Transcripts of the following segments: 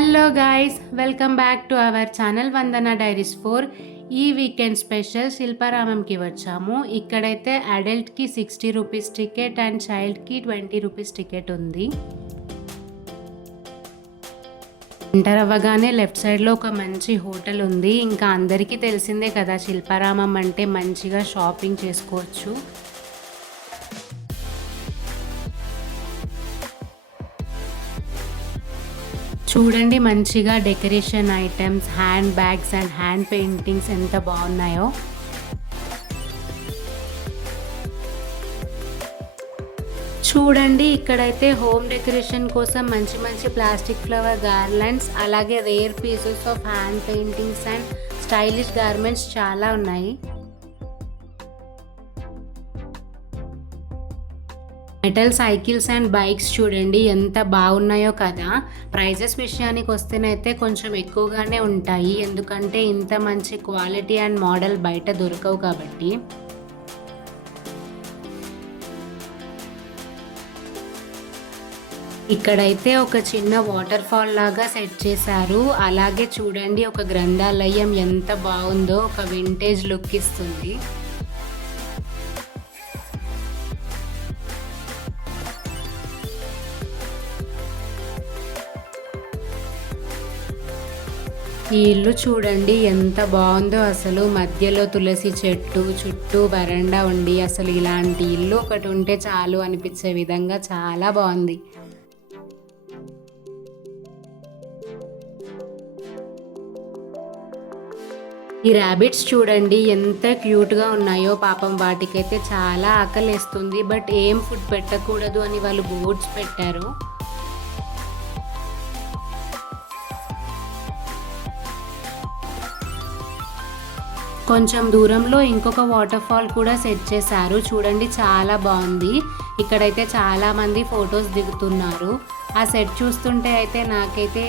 Hello guys, welcome back to our channel Vandana diaries 4. ఈ weekend special శిల్పారామంకి వచ్చాము. ఇక్కడైతే అడల్ట్కి 60 రూపీస్ టికెట్ అండ్ చైల్డ్కి 20 రూపీస్ టికెట్ ఉంది. ఎంటర్ అవ్వగానే లెఫ్ట్ సైడ్లో ఒక మంచి హోటల్ ఉంది. ఇంకా అందరికీ తెలిసిందే కదా, శిల్పారామం అంటే మంచిగా షాపింగ్ చేసుకోవచ్చు. చూడండి, మంచిగా decoration items, hand bags and hand paintings ఎంత బాగున్నాయో. చూడండి, ఇక్కడైతే హోమ్ డెకరేషన్ కోసం మంచి మంచి ప్లాస్టిక్ ఫ్లవర్ గార్లాండ్స్, అలాగే rare pieces of hand paintings and stylish garments చాలా ఉన్నాయి. మెటల్ సైకిల్స్ అండ్ బైక్స్ చూడండి ఎంత బాగున్నాయో కదా. ప్రైజెస్ విషయానికి వస్తేనైతే కొంచెం ఎక్కువగానే ఉంటాయి, ఎందుకంటే ఇంత మంచి క్వాలిటీ అండ్ మోడల్ బయట దొరకవు కాబట్టి. ఇక్కడైతే ఒక చిన్న వాటర్ ఫాల్ లాగా సెట్ చేశారు. అలాగే చూడండి, ఒక గ్రంథాలయం ఎంత బాగుందో, ఒక వింటేజ్ లుక్ ఇస్తుంది. ఈ ఇల్లు చూడండి ఎంత బాగుందో అసలు. మధ్యలో తులసి చెట్టు, చుట్టూ వరండా ఉండి, అసలు ఇలాంటి ఇల్లు ఒకటి ఉంటే చాలు అనిపించే విధంగా చాలా బాగుంది. ఈ ర్యాబిట్స్ చూడండి ఎంత క్యూట్గా ఉన్నాయో. పాపం వాటికైతే చాలా ఆకలేస్తుంది, బట్ ఏం ఫుడ్ పెట్టకూడదు అని వాళ్ళు బోర్డ్స్ పెట్టారు. కొంచెం దూరంలో ఇంకొక వాటర్ ఫాల్ కూడా సెట్ చేశారు. చూడండి చాలా బాగుంది. ఇక్కడైతే చాలామంది ఫొటోస్ దిగుతున్నారు. ఆ సెట్ చూస్తుంటే అయితే నాకైతే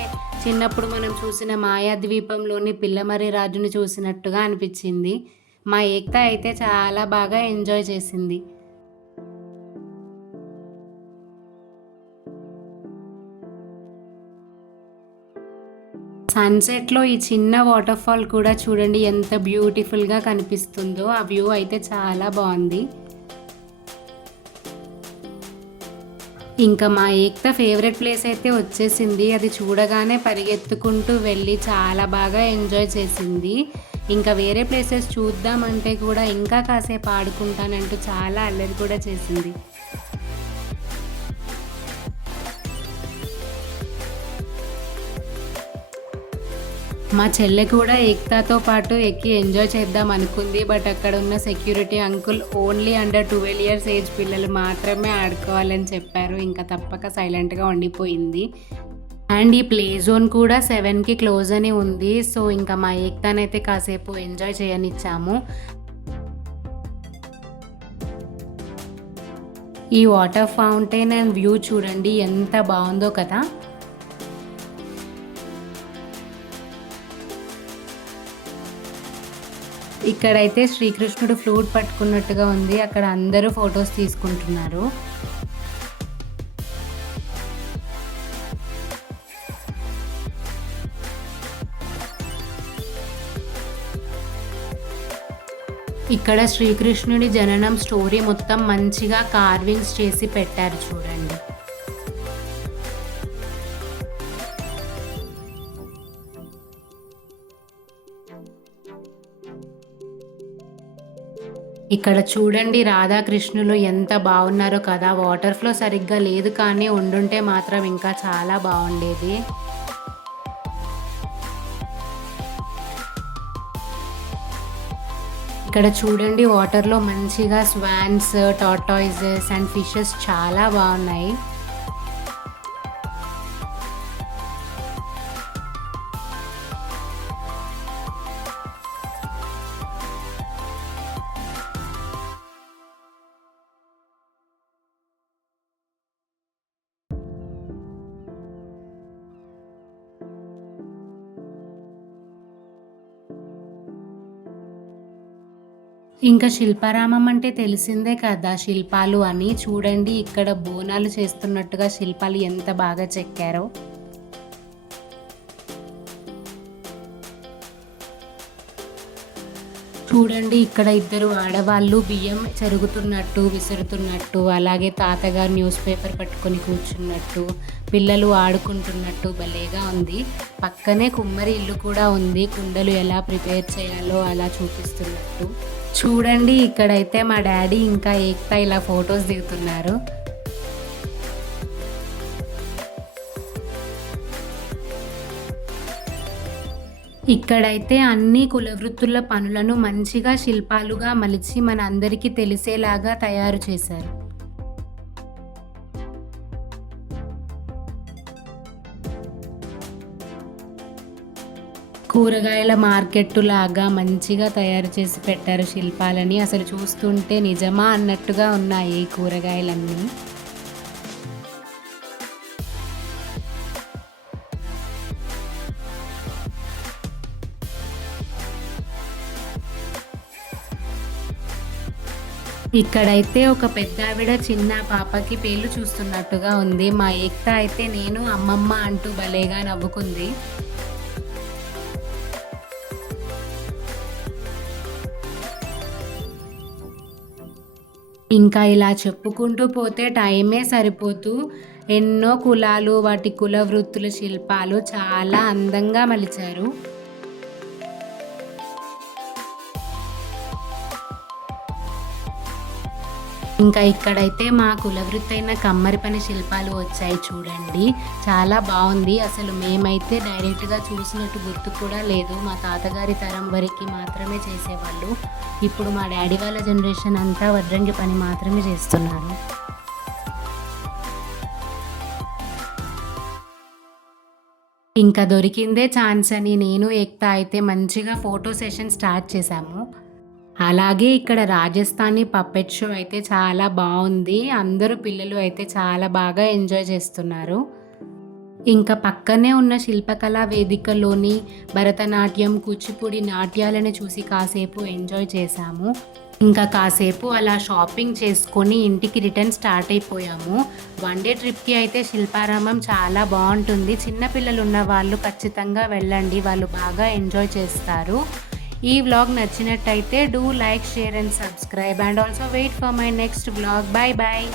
చిన్నప్పుడు మనం చూసిన మాయాద్వీపంలోని పిల్లమర్రి రాజుని చూసినట్టుగా అనిపించింది. మా ఏక్త అయితే చాలా బాగా ఎంజాయ్ చేసింది. సన్సెట్లో ఈ చిన్న వాటర్ ఫాల్ కూడా చూడండి ఎంత బ్యూటిఫుల్గా కనిపిస్తుందో. ఆ వ్యూ అయితే చాలా బాగుంది. ఇంకా మా ఏక్త ఫేవరెట్ ప్లేస్ అయితే వచ్చేసింది. అది చూడగానే పరిగెత్తుకుంటూ వెళ్ళి చాలా బాగా ఎంజాయ్ చేసింది. ఇంకా వేరే ప్లేసెస్ చూద్దామంటే కూడా ఇంకా కాసేపు ఆడుకుంటానంటూ చాలా అల్లరి కూడా చేసింది. మా చెల్లె కూడా ఏక్తాతో పాటు ఎక్కి ఎంజాయ్ చేద్దాం అనుకుంది, బట్ అక్కడ ఉన్న security uncle only under 12 years age పిల్లలు మాత్రమే ఆడుకోవాలని చెప్పారు. ఇంకా తప్పక సైలెంట్గా ఉండిపోయింది. అండ్ ఈ ప్లే జోన్ కూడా 7కి క్లోజ్ అని ఉంది. సో ఇంకా మా ఏక్తానైతే కాసేపు ఎంజాయ్ చేయనిచ్చాము. ఈ వాటర్ ఫౌంటైన్ అండ్ వ్యూ చూడండి ఎంత బాగుందో కదా. ఇక్కడైతే శ్రీకృష్ణుడు ఫ్లూట్ పట్టుకున్నట్టుగా ఉంది. అక్కడ అందరూ ఫొటోస్ తీసుకుంటున్నారు. ఇక్కడ శ్రీకృష్ణుడి జననం స్టోరీ మొత్తం మంచిగా కార్వింగ్స్ చేసి పెట్టారు చూడండి. ఇక్కడ చూడండి, రాధాకృష్ణులు ఎంత బాగున్నారో కదా. వాటర్ ఫ్లో సరిగ్గా లేదు, కానీ ఉండుంటే మాత్రం ఇంకా చాలా బాగుండేది. ఇక్కడ చూడండి, వాటర్లో మంచిగా స్వాన్స్, టార్టాయిజెస్ అండ్ ఫిషెస్ చాలా బాగున్నాయి. ఇంకా శిల్పారామం అంటే తెలిసిందే కదా, శిల్పాలు అని. చూడండి, ఇక్కడ బోనాలు చేస్తున్నట్టుగా శిల్పాలు ఎంత బాగా చెక్కారో. చూడండి ఇక్కడ ఇద్దరు ఆడవాళ్ళు బియ్యం చెరుగుతున్నట్టు, విసురుతున్నట్టు, అలాగే తాతగారు న్యూస్ పేపర్ పట్టుకొని కూర్చున్నట్టు, పిల్లలు ఆడుకుంటున్నట్టు భలేగా ఉంది. పక్కనే కుమ్మరి ఇల్లు కూడా ఉంది. కుండలు ఎలా ప్రిపేర్ చేయాలో అలా చూపిస్తున్నట్టు. చూడండి ఇక్కడైతే మా డాడీ ఇంకా ఏక్తా ఇలా ఫొటోస్ దిగుతున్నారు. ఇక్కడైతే అన్ని కులవృత్తుల పనులను మంచిగా శిల్పాలుగా మలిచి మన అందరికీ తెలిసేలాగా తయారు చేశారు. కూరగాయల మార్కెట్టు లాగా మంచిగా తయారు చేసి పెట్టారు శిల్పాలని. అసలు చూస్తుంటే నిజమా అన్నట్టుగా ఉన్నాయి ఈ కూరగాయలన్నీ. ఇక్కడైతే ఒక పెద్దావిడ చిన్న పాపకి పేర్లు చూస్తున్నట్టుగా ఉంది. మా ఏక్తా అయితే నేను అమ్మమ్మ అంటూ భలేగా నవ్వుకుంది. ఇంకా ఇలా చెప్పుకుంటూ పోతే టైమే సరిపోతూ ఎన్నో కులాలు, వాటి కుల వృత్తుల శిల్పాలు చాలా అందంగా మలిచారు. ఇంకా ఇక్కడైతే మా కులవృత్తి అయిన కమ్మరి పని శిల్పాలు వచ్చాయి చూడండి. చాలా బాగుంది. అసలు మేమైతే డైరెక్ట్గా చూసినట్టు గుర్తు కూడా లేదు. మా తాతగారి తరం వరకు మాత్రమే చేసేవాళ్ళు. ఇప్పుడు మా డాడీ వాళ్ళ జనరేషన్ అంతా వడ్రంగి పని మాత్రమే చేస్తున్నారు. ఇంకా దొరికిందే ఛాన్స్ అని నేను ఏక్తా అయితే మంచిగా ఫోటో సెషన్ స్టార్ట్ చేశాము. అలాగే ఇక్కడ రాజస్థానీ పప్పెట్ షో అయితే చాలా బాగుంది. అందరూ పిల్లలు అయితే చాలా బాగా ఎంజాయ్ చేస్తున్నారు. ఇంకా పక్కనే ఉన్న శిల్పకళా వేదికలోని భరతనాట్యం, కూచిపూడి నాట్యాలను చూసి కాసేపు ఎంజాయ్ చేశాము. ఇంకా కాసేపు అలా షాపింగ్ చేసుకొని ఇంటికి రిటర్న్ స్టార్ట్ అయిపోయాము. 1 డే ట్రిప్కి అయితే శిల్పారామం చాలా బాగుంటుంది. చిన్నపిల్లలు ఉన్న వాళ్ళు ఖచ్చితంగా వెళ్ళండి, వాళ్ళు బాగా ఎంజాయ్ చేస్తారు. ఈ వ్లాగ్ నచ్చినట్టయితే do like, share and subscribe and also wait for my next vlog. Bye bye.